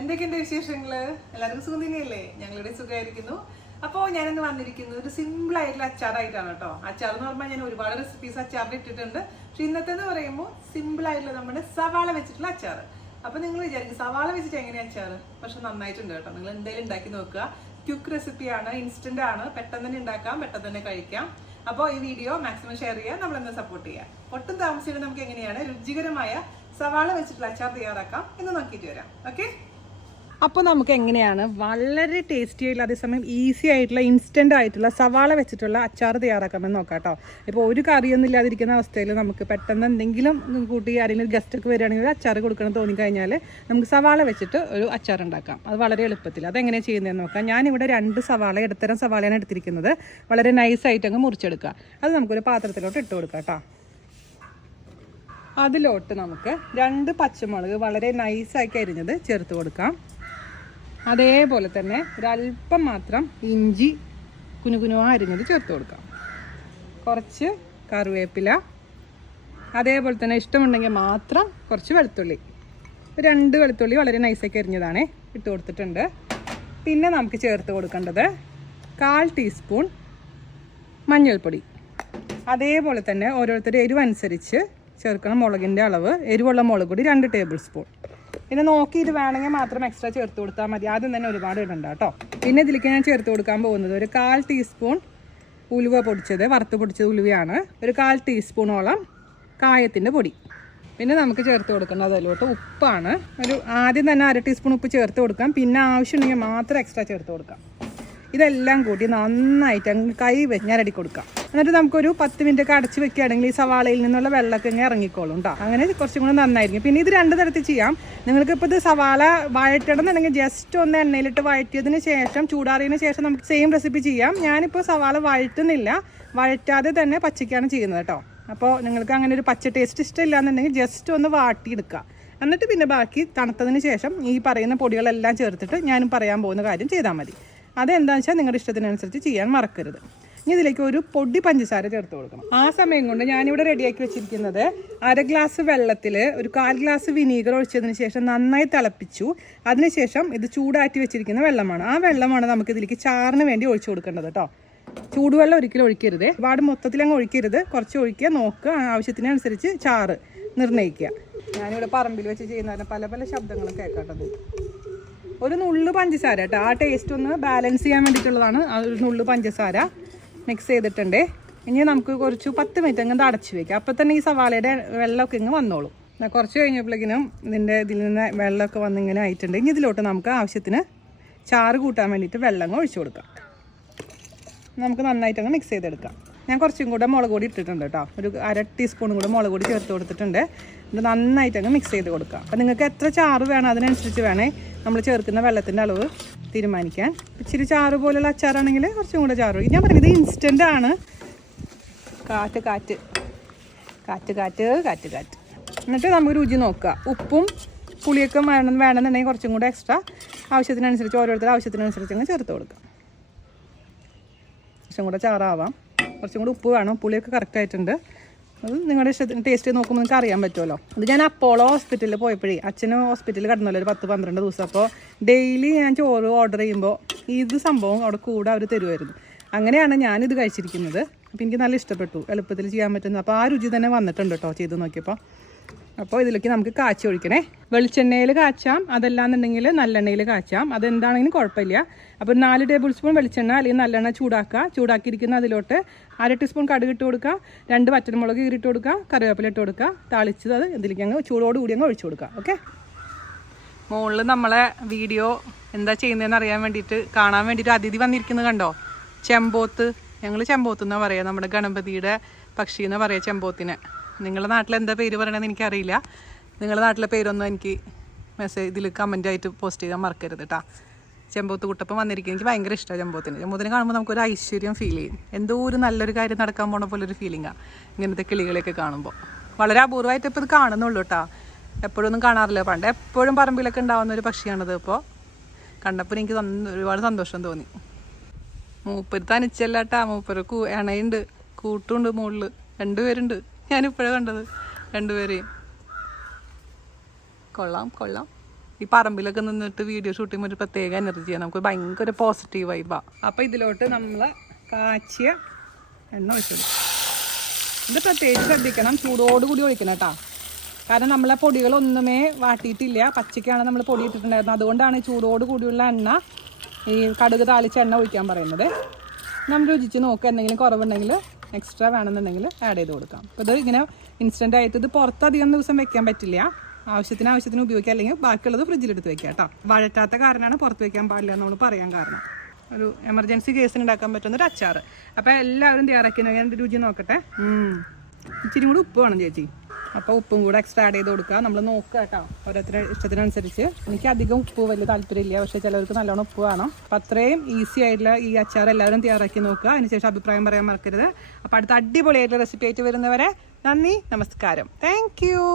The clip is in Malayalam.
എന്തൊക്കെയുണ്ട് വിശേഷങ്ങള്? എല്ലാവർക്കും സുഖം തന്നെയല്ലേ? ഞങ്ങളുടെ സുഖമായിരിക്കുന്നു. അപ്പോൾ ഞാനിന്ന് വന്നിരിക്കുന്നത് ഒരു സിമ്പിൾ ആയിട്ടുള്ള അച്ചാറായിട്ടാണ് കേട്ടോ. അച്ചാർ എന്ന് പറഞ്ഞാൽ ഞാൻ ഒരുപാട് റെസിപ്പീസ് അച്ചാറിൽ ഇട്ടിട്ടുണ്ട്. പക്ഷെ ഇന്നത്തെ എന്ന് പറയുമ്പോൾ സിമ്പിൾ ആയിട്ടുള്ള നമ്മുടെ സവാള വെച്ചിട്ടുള്ള അച്ചാർ. അപ്പോൾ നിങ്ങൾ വിചാരിക്കും സവാള വെച്ചിട്ട് എങ്ങനെയാണ് അച്ചാർ? പക്ഷെ നന്നായിട്ടുണ്ട് കേട്ടോ. നിങ്ങൾ എന്തായാലും ഉണ്ടാക്കി നോക്കുക. ക്വിക്ക് റെസിപ്പിയാണ്, ഇൻസ്റ്റന്റ് ആണ്, പെട്ടെന്ന് തന്നെ ഉണ്ടാക്കാം, പെട്ടെന്ന് തന്നെ കഴിക്കാം. അപ്പോൾ ഈ വീഡിയോ മാക്സിമം ഷെയർ ചെയ്യുക, നമ്മളെന്ന് സപ്പോർട്ട് ചെയ്യാം. ഒട്ടും താമസിച്ചിട്ട് നമുക്ക് എങ്ങനെയാണ് രുചികരമായ സവാള വെച്ചിട്ടുള്ള അച്ചാർ തയ്യാറാക്കാം എന്ന് നോക്കിയിട്ട് വരാം. ഓക്കെ, അപ്പോൾ നമുക്ക് എങ്ങനെയാണ് വളരെ ടേസ്റ്റി ആയിട്ടുള്ള അതേസമയം ഈസി ആയിട്ടുള്ള ഇൻസ്റ്റൻ്റ് ആയിട്ടുള്ള സവാള വെച്ചിട്ടുള്ള അച്ചാർ തയ്യാറാക്കാമെന്ന് നോക്കാം കേട്ടോ. ഇപ്പോൾ ഒരു കറിയൊന്നും ഇല്ലാതിരിക്കുന്ന അവസ്ഥയിൽ നമുക്ക് പെട്ടെന്ന് എന്തെങ്കിലും കൂട്ടി ആരെങ്കിലും ഗസ്റ്റൊക്കെ വരികയാണെങ്കിൽ ഒരു അച്ചാർ കൊടുക്കണം തോന്നിക്കഴിഞ്ഞാൽ നമുക്ക് സവാള വെച്ചിട്ട് ഒരു അച്ചാർ ഉണ്ടാക്കാം. അത് വളരെ എളുപ്പത്തിൽ. അതെങ്ങനെയാണ് ചെയ്യുന്നതെന്ന് നോക്കാം. ഞാനിവിടെ 2 സവാള ഇടത്തരം സവാളയാണ് എടുത്തിരിക്കുന്നത്. വളരെ നൈസായിട്ട് അങ്ങ് മുറിച്ചെടുക്കുക. അത് നമുക്കൊരു പാത്രത്തിലോട്ട് ഇട്ട് കൊടുക്കാം കേട്ടോ. അതിലോട്ട് നമുക്ക് 2 പച്ചമുളക് വളരെ നൈസാക്കി അരിഞ്ഞത് ചേർത്ത് കൊടുക്കാം. അതേപോലെ തന്നെ ഒരല്പം മാത്രം ഇഞ്ചി കുനുകുനുവാ അരിഞ്ഞത് ചേർത്ത് കൊടുക്കാം. കുറച്ച് കറിവേപ്പില, അതേപോലെ തന്നെ ഇഷ്ടമുണ്ടെങ്കിൽ മാത്രം കുറച്ച് വെളുത്തുള്ളി, 2 വെളുത്തുള്ളി വളരെ നൈസാക്കി അരിഞ്ഞതാണ് ഇട്ട് കൊടുത്തിട്ടുണ്ട്. പിന്നെ നമുക്ക് ചേർത്ത് കൊടുക്കേണ്ടത് 1/4 ടീസ്പൂൺ മഞ്ഞൾപ്പൊടി. അതേപോലെ തന്നെ ഓരോരുത്തരുടെ എരിവനുസരിച്ച് ചേർക്കണം മുളകിൻ്റെ അളവ്. എരിവുള്ള മുളക് പൊടി 2 ടേബിൾ സ്പൂൺ. പിന്നെ നോക്കിയിട്ട് വേണമെങ്കിൽ മാത്രം എക്സ്ട്രാ ചേർത്ത് കൊടുത്താൽ മതി. ആദ്യം തന്നെ ഒരുപാട് ഇടണ്ട കേട്ടോ. പിന്നെ ഇതിലേക്ക് ഞാൻ ചേർത്ത് കൊടുക്കാൻ പോകുന്നത് ഒരു 1/4 ടീസ്പൂൺ ഉലുവ പൊടിച്ചത്, വറുത്ത് പൊടിച്ചത് ഉലുവയാണ്. ഒരു 1/4 ടീസ്പൂണോളം കായത്തിൻ്റെ പൊടി. പിന്നെ നമുക്ക് ചേർത്ത് കൊടുക്കുന്നത് അതിലോട്ട് ഉപ്പാണ്. ആദ്യം തന്നെ 1/2 ടീസ്പൂൺ ഉപ്പ് ചേർത്ത് കൊടുക്കാം. പിന്നെ ആവശ്യമുണ്ടെങ്കിൽ മാത്രം എക്സ്ട്രാ ചേർത്ത് കൊടുക്കാം. ഇതെല്ലാം കൂട്ടി നന്നായിട്ട് അങ്ങ് കൈ ഞരടി കൊടുക്കാം. എന്നിട്ട് നമുക്കൊരു 10 മിനിറ്റ് ഒക്കെ അടച്ച് വെക്കുകയാണെങ്കിൽ ഈ സവാളയിൽ നിന്നുള്ള വെള്ളമൊക്കെ ഇങ്ങനെ ഇറങ്ങിക്കോളും കേട്ടോ. അങ്ങനെ കുറച്ചും കൂടെ നന്നായിരിക്കും. പിന്നെ ഇത് 2 തരത്തിൽ ചെയ്യാം. നിങ്ങൾക്കിപ്പോൾ ഇത് സവാള വഴറ്റണം എന്നുണ്ടെങ്കിൽ ജസ്റ്റ് ഒന്ന് എണ്ണയിലിട്ട് വഴറ്റിയതിന് ശേഷം ചൂടാറിയതിന് ശേഷം നമുക്ക് സെയിം റെസിപ്പി ചെയ്യാം. ഞാനിപ്പോൾ സവാള വഴറ്റുന്നില്ല, വഴറ്റാതെ തന്നെ പച്ചയ്ക്കാണ് ചെയ്യുന്നത് കേട്ടോ. അപ്പോൾ നിങ്ങൾക്ക് അങ്ങനെ ഒരു പച്ച ടേസ്റ്റ് ഇഷ്ടമില്ല എന്നുണ്ടെങ്കിൽ ജസ്റ്റ് ഒന്ന് വാട്ടിയെടുക്കുക. എന്നിട്ട് പിന്നെ ബാക്കി തണുത്തതിന് ശേഷം ഈ പറയുന്ന പൊടികളെല്ലാം ചേർത്തിട്ട് ഞാനും പറയാൻ പോകുന്ന കാര്യം ചെയ്താൽ മതി. അതെന്താണെന്ന് വെച്ചാൽ നിങ്ങളുടെ ഇഷ്ടത്തിനനുസരിച്ച് ചെയ്യാൻ മറക്കരുത്. ഇനി ഇതിലേക്ക് ഒരു പൊടി പഞ്ചസാര ചേർത്ത് കൊടുക്കണം. ആ സമയം കൊണ്ട് ഞാനിവിടെ റെഡിയാക്കി വെച്ചിരിക്കുന്നത് 1/2 ഗ്ലാസ് വെള്ളത്തിൽ ഒരു 1/4 ഗ്ലാസ് വിനീഗർ ഒഴിച്ചതിന് ശേഷം നന്നായി തിളപ്പിച്ചു. അതിനുശേഷം ഇത് ചൂടാറ്റി വെച്ചിരിക്കുന്ന വെള്ളമാണ്. ആ വെള്ളമാണ് നമുക്ക് ഇതിലേക്ക് ചാറിന് വേണ്ടി ഒഴിച്ചു കൊടുക്കേണ്ടത് കേട്ടോ. ചൂടുവെള്ളം ഒരിക്കലും ഒഴിക്കരുത്. ഒരുപാട് മൊത്തത്തിൽ അങ്ങ് ഒഴിക്കരുത്. കുറച്ച് ഒഴിക്കുക, നോക്കുക, ആവശ്യത്തിനനുസരിച്ച് ചാറ് നിർണ്ണയിക്കുക. ഞാനിവിടെ പറമ്പിൽ വെച്ച് ചെയ്യുന്നതിന് പല പല ശബ്ദങ്ങളും കേൾക്കാട്ടത്. ഒരു നുള്ളു പഞ്ചസാര കേട്ടോ. ആ ടേസ്റ്റ് ഒന്ന് ബാലൻസ് ചെയ്യാൻ വേണ്ടിയിട്ടുള്ളതാണ്. ഒരു നുള്ളു പഞ്ചസാര മിക്സ് ചെയ്തിട്ടുണ്ട്. ഇനി നമുക്ക് കുറച്ച് 10 മിനിറ്റ് അങ്ങ് അടച്ചു വയ്ക്കാം. അപ്പോൾ തന്നെ ഈ സവാളയുടെ വെള്ളമൊക്കെ ഇങ്ങ് വന്നോളും. കുറച്ച് കഴിഞ്ഞപ്പോഴേക്കിനും ഇതിൽ നിന്ന് വെള്ളമൊക്കെ വന്നിങ്ങനെ ആയിട്ടുണ്ട്. ഇനി ഇതിലോട്ട് നമുക്ക് ആവശ്യത്തിന് ചാറ് കൂട്ടാൻ വേണ്ടിയിട്ട് വെള്ളം ഒഴിച്ചു കൊടുക്കാം. നമുക്ക് നന്നായിട്ട് അങ്ങ് മിക്സ് ചെയ്തെടുക്കാം. ഞാൻ കുറച്ചും കൂടെ മുളക് പൊടി ഇട്ടിട്ടുണ്ട് കേട്ടോ. ഒരു 1/2 ടീസ്പൂൺ കൂടെ മുളക് പൊടി ചേർത്ത് കൊടുത്തിട്ടുണ്ട്. ഇത് നന്നായിട്ട് അങ്ങ് മിക്സ് ചെയ്ത് കൊടുക്കാം. അപ്പം നിങ്ങൾക്ക് എത്ര ചാറ് വേണം അതിനനുസരിച്ച് വേണേ നമ്മൾ ചേർക്കുന്ന വെള്ളത്തിൻ്റെ അളവ് തീരുമാനിക്കാൻ. ഇച്ചിരി ചാറ് പോലുള്ള അച്ചാറാണെങ്കിൽ കുറച്ചും കൂടെ ചാറ്. ഞാൻ പറയുന്നത് ഇൻസ്റ്റൻ്റ് ആണ്. കാറ്റ് കാറ്റ് കാറ്റ് കാറ്റ് കാറ്റ് കാറ്റ്. എന്നിട്ട് നമുക്ക് രുചി നോക്കുക. ഉപ്പും പുളിയൊക്കെ വേണമെന്നുണ്ടെങ്കിൽ കുറച്ചും കൂടെ എക്സ്ട്രാ ആവശ്യത്തിനനുസരിച്ച് ഓരോരുത്തരുടെ ആവശ്യത്തിനനുസരിച്ച് അങ്ങ് ചേർത്ത് കൊടുക്കാം. കുറച്ചും കൂടെ ചാറാവാം. കുറച്ചും കൂടി ഉപ്പ് വേണം. പുളിയൊക്കെ കറക്റ്റായിട്ടുണ്ട്. അത് നിങ്ങളുടെ ഇഷ്ടത്തിന് ടേസ്റ്റ് നോക്കുമ്പോൾ നിങ്ങൾക്ക് അറിയാൻ പറ്റുമല്ലോ. ഇത് ഞാൻ അപ്പോളോ ഹോസ്പിറ്റലിൽ പോയപ്പോഴേ അച്ഛന് ഹോസ്പിറ്റലിൽ കിടന്നല്ലോ ഒരു 10-12 ദിവസം. അപ്പോൾ ഡെയിലി ഞാൻ ചോറ് ഓർഡർ ചെയ്യുമ്പോൾ ഇത് സംഭവം അവിടെ കൂടെ അവർ തരുമായിരുന്നു. അങ്ങനെയാണ് ഞാനിത് കഴിച്ചിരിക്കുന്നത്. അപ്പോൾ എനിക്ക് നല്ല ഇഷ്ടപ്പെട്ടു. എളുപ്പത്തിൽ ചെയ്യാൻ പറ്റുന്നു. അപ്പോൾ ആ രുചി തന്നെ വന്നിട്ടുണ്ട് കേട്ടോ ചെയ്ത് നോക്കിയപ്പോൾ. അപ്പോൾ ഇതിലേക്ക് നമുക്ക് കാച്ചി ഒഴിക്കണേ. വെളിച്ചെണ്ണയിൽ കാച്ചാം, അതല്ലാന്നുണ്ടെങ്കിൽ നല്ലെണ്ണയിൽ കാച്ചാം. അതെന്താണെങ്കിലും കുഴപ്പമില്ല. അപ്പോൾ 4 ടേബിൾ സ്പൂൺ വെളിച്ചെണ്ണ അല്ലെങ്കിൽ നല്ലെണ്ണ ചൂടാക്കുക. ചൂടാക്കിയിരിക്കുന്ന അതിലോട്ട് 1/2 ടീസ്പൂൺ കടുക് ഇട്ട് കൊടുക്കുക. 2 വറ്റൽമുളക് ഇട്ട് കൊടുക്കുക. കറിവേപ്പില ഇട്ട് കൊടുക്കുക. താളിച്ചത് അത് ഇതിലേക്ക് അങ്ങ് ചൂടോടുകൂടി അങ്ങ് ഒഴിച്ചു കൊടുക്കുക. ഓക്കെ, മുകളിൽ നമ്മളെ വീഡിയോ എന്താ ചെയ്യുന്നതെന്ന് അറിയാൻ വേണ്ടിയിട്ട് കാണാൻ വേണ്ടിയിട്ട് അതിഥി വന്നിരിക്കുന്നത് കണ്ടോ. ചെമ്പോത്ത്, ഞങ്ങൾ ചെമ്പോത്ത് എന്നാണ് പറയുക. നമ്മുടെ ഗണപതിയുടെ പക്ഷി എന്ന് പറയുക ചെമ്പോത്തിനെ. നിങ്ങളുടെ നാട്ടിൽ എന്താ പേര് പറയണമെന്ന് എനിക്കറിയില്ല. നിങ്ങളുടെ നാട്ടിലെ പേരൊന്നും എനിക്ക് മെസ്സേജ് ഇതിൽ കമൻറ്റായിട്ട് പോസ്റ്റ് ചെയ്യാൻ മറക്കരുത് കേട്ടോ. ചെമ്പോത്ത് കുട്ടപ്പം വന്നിരിക്കും. എനിക്ക് ഭയങ്കര ഇഷ്ടമാണ് ചെമ്പോത്തിനെ കാണുമ്പോൾ നമുക്കൊരു ഐശ്വര്യം ഫീൽ ചെയ്യും. എന്തോ ഒരു നല്ലൊരു കാര്യം നടക്കാൻ പോണ പോലെ ഒരു ഫീലിംഗാണ് ഇങ്ങനത്തെ കിളികളെയൊക്കെ കാണുമ്പോൾ. വളരെ അപൂർവമായിട്ട് ഇപ്പോൾ ഇത് കാണുന്നുള്ളൂ കേട്ടോ. എപ്പോഴൊന്നും കാണാറില്ല. പണ്ട് എപ്പോഴും പറമ്പിലൊക്കെ ഉണ്ടാകുന്ന ഒരു പക്ഷിയാണിത്. ഇപ്പോൾ കണ്ടപ്പോൾ എനിക്ക് ഒരുപാട് സന്തോഷം തോന്നി. മൂപ്പര് തനിച്ചല്ല കേട്ടാ. മൂപ്പര് ഇണയുണ്ട്, കൂട്ടുണ്ട് മുകളിൽ. 2 പേരുണ്ട്. ഞാനിപ്പോഴാണ് കണ്ടത് 2 പേരെയും. കൊള്ളാം കൊള്ളാം. ഈ പറമ്പിലൊക്കെ നിന്നിട്ട് വീഡിയോ ഷൂട്ട് ചെയ്യുമ്പോൾ ഒരു പ്രത്യേക എനർജിയാണ്, നമുക്ക് ഭയങ്കര പോസിറ്റീവ് വൈബാണ്. അപ്പോൾ ഇതിലോട്ട് നമ്മൾ കാച്ചിയ എണ്ണ ഒഴിച്ചത്. ഇത് പ്രത്യേകിച്ച് ശ്രദ്ധിക്കണം, ചൂടോടുകൂടി ഒഴിക്കണം കേട്ടോ. കാരണം നമ്മളെ പൊടികളൊന്നുമേ വാട്ടിയിട്ടില്ല, പച്ചയ്ക്കാണ് നമ്മൾ പൊടി ഇട്ടിട്ടുണ്ടായിരുന്നത്. അതുകൊണ്ടാണ് ചൂടോട് കൂടിയുള്ള എണ്ണ, ഈ കടുക് താളിച്ച എണ്ണ ഒഴിക്കാൻ പറയുന്നത്. നമ്മൾ രുചിച്ച് നോക്കുക, എന്തെങ്കിലും കുറവുണ്ടെങ്കിൽ എക്സ്ട്രാ വേണമെന്നുണ്ടെങ്കിൽ ആഡ് ചെയ്ത് കൊടുക്കാം. അപ്പോൾ ഇത് ഇങ്ങനെ ഇൻസ്റ്റൻ്റ് ആയിട്ട് ഇത് പുറത്തധികം ദിവസം വെക്കാൻ പറ്റില്ല, ആവശ്യത്തിന് ഉപയോഗിക്കുക, അല്ലെങ്കിൽ ബാക്കിയുള്ളത് ഫ്രിഡ്ജിലെടുത്ത് വെക്കാം കേട്ടോ. വഴറ്റാത്ത കാരണമാണ് പുറത്ത് വെക്കാൻ പാടില്ല എന്ന് നമ്മൾ പറയാൻ കാരണം. ഒരു എമർജൻസി കേസിന് ഉണ്ടാക്കാൻ പറ്റുന്ന ഒരു അച്ചാർ. അപ്പോൾ എല്ലാവരും തയ്യാറാക്കി നോക്കി രുചി നോക്കട്ടെ. ഇച്ചിരി കൂടി ഉപ്പ് വേണം ചേച്ചി, അപ്പോൾ ഉപ്പും കൂടെ എക്സ്ട്രാ ആഡ് ചെയ്ത് കൊടുക്കുക. നമ്മൾ നോക്കുക കേട്ടോ, ഓരോരുത്തരുടെ ഇഷ്ടത്തിനനുസരിച്ച്. എനിക്ക് അധികം ഉപ്പ് വലിയ താല്പര്യമില്ല, പക്ഷേ ചിലവർക്ക് നല്ലോണം ഉപ്പ് വേണം. അപ്പോൾ അത്രയും ഈസി ആയിട്ടുള്ള ഈ അച്ചാർ എല്ലാവരും തയ്യാറാക്കി നോക്കുക. അതിനുശേഷം അഭിപ്രായം പറയാൻ മറക്കരുത്. അപ്പോൾ അടുത്ത അടിപൊളിയായിട്ടുള്ള റെസിപ്പി ആയിട്ട് വരുന്നവരെ നന്ദി, നമസ്കാരം, താങ്ക് യു.